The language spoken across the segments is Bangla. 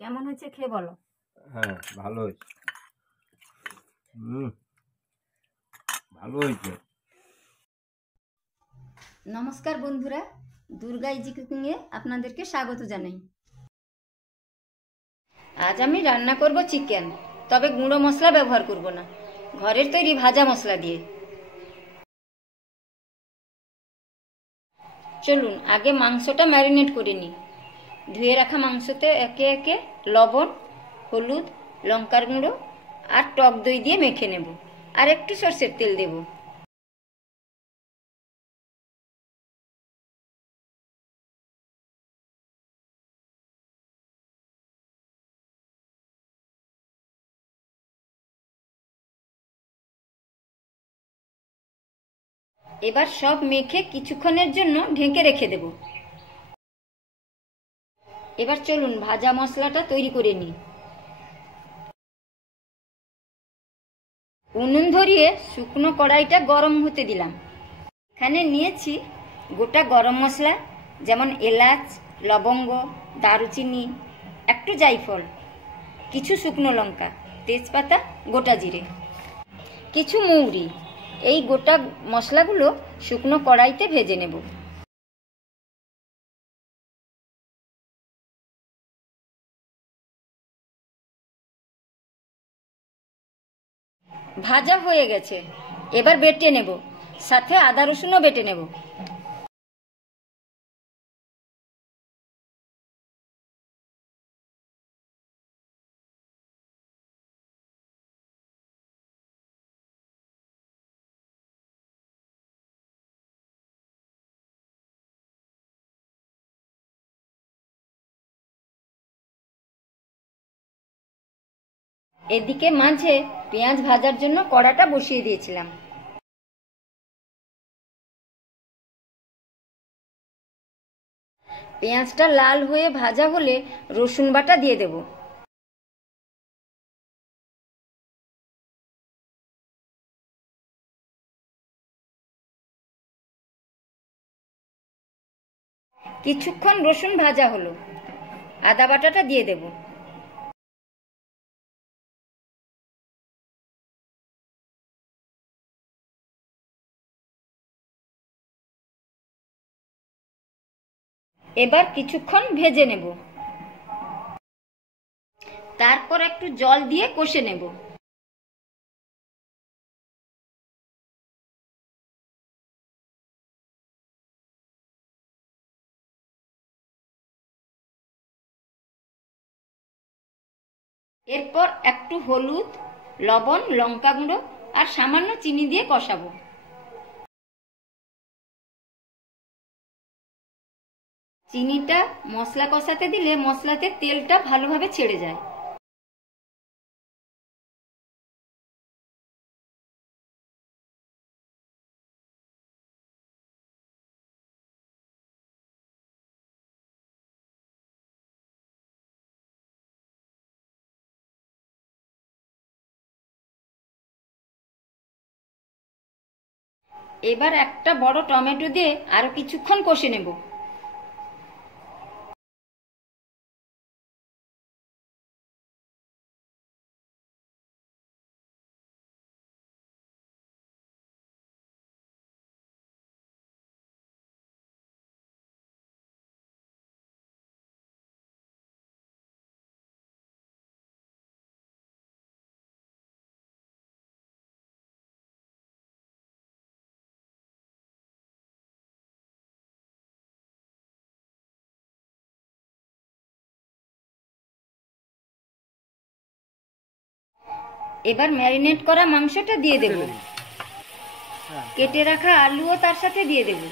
কেমন হয়েছে খেয়ে বলো। হ্যাঁ, ভালো হয়েছে। ভালো হয়েছে। নমস্কার বন্ধুরা, দুর্গা ইজি কুকিংয়ে আপনাদেরকে স্বাগত জানাই। আজ আমি রান্না করব চিকেন, তবে গুঁড়ো মশলা ব্যবহার করব না, ঘরের তৈরি ভাজা মশলা দিয়ে। চলুন আগে মাংসটা ম্যারিনেট করে নিই। ধুয়ে রাখা মাংসতে একে একে লবণ, হলুদ, লঙ্কার গুঁড়ো আর টক দই দিয়ে মেখে নেব, আর একটু সরষের তেল দেব। এবার সব মেখে কিছুক্ষণের জন্য ঢেকে রেখে দেব। এবার চলুন ভাজা মশলাটা তৈরি করে নিই। উনুন ধরিয়ে শুকনো কড়াইটা গরম হতে দিলাম। এখানে নিয়েছি গোটা গরম মশলা, যেমন এলাচ, লবঙ্গ, দারুচিনি, একটু জায়ফল, কিছু শুকনো লঙ্কা, তেজপাতা, গোটা জিরে, কিছু মৌরি। এই গোটা মশলাগুলো শুকনো কড়াইতে ভেজে নেব। ভাজা হয়ে গেছে, এবার বেটে নেব, সাথে আদা রসুনও বেটে নেব। এদিকে মাঝে পেঁয়াজ ভাজার জন্য কড়াটা বসিয়ে দিয়েছিলাম। পেঁয়াজটা লাল হয়ে ভাজা হলে রসুন বাটা দিয়ে দেব। কিছুক্ষণ রসুন ভাজা হলো, আদা বাটাটা দিয়ে দেব। এবার কিছুক্ষণ ভেজে নেব, তারপর একটু জল দিয়ে কষে নেব। এরপর একটু হলুদ, লবণ, লঙ্কা গুঁড়ো আর সামান্য চিনি দিয়ে কষাবো। চিনিটা মশলা কষাতে দিলে মশলাতে তেলটা ভালোভাবে ছেড়ে যায়। এবার একটা বড় টমেটো দিয়ে আরো কিছুক্ষণ কষে নেব। এবার ম্যারিনেট করা মাংসটা দিয়ে দেব। কেটে রাখা আলুও তার সাথে দিয়ে দেব।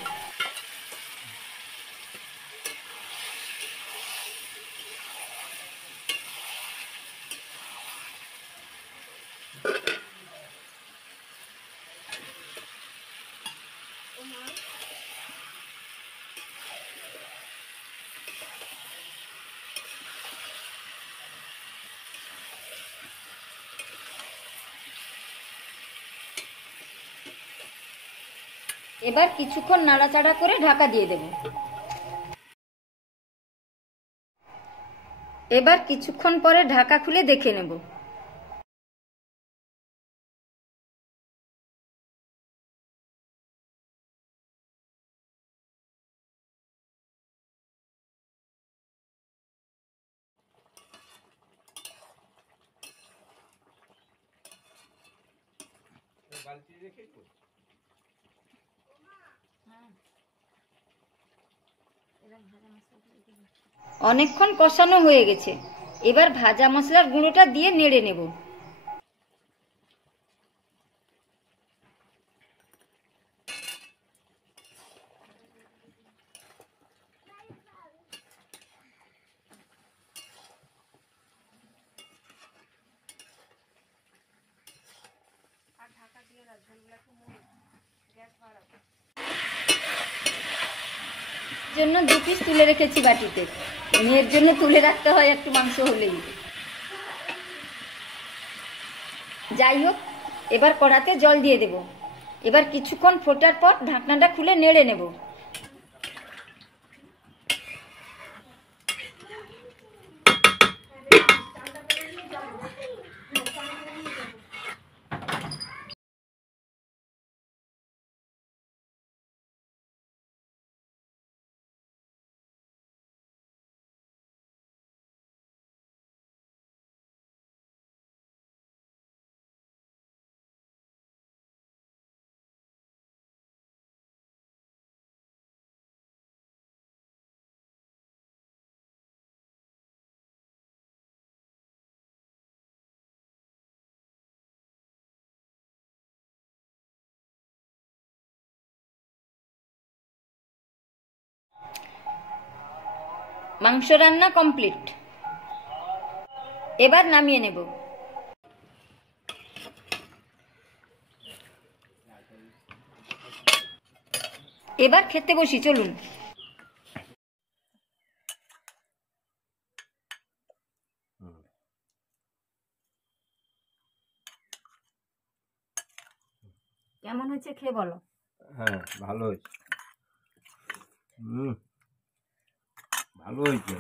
এবার কিছুক্ষণ নাড়াচাড়া করে ঢাকা দিয়ে দেব। এবার কিছুক্ষণ পরে ঢাকা খুলে দেখে নেব। অনেকক্ষণ কষানো হয়ে গেছে, এবার ভাজা মশলার গুঁড়োটা দিয়ে নেড়ে নেব। জন্য 2 পিস তুলে রেখেছি বাটিতে। মেয়ের জন্য তুলে রাখতে হয় একটু মাংস হলেই। যাই হোক, এবার কড়াতে জল দিয়ে দেব। এবার কিছুক্ষণ ফোটার পর ঢাকনাটা খুলে নেড়ে নেব। মাংস রান্না কমপ্লিট। এবার নামিয়ে নেব। এবার খেতে বসি, চলুন। কেমন হয়েছে খেয়ে বলো। হ্যাঁ, ভালো হয়েছে। ভালো হয়েছে।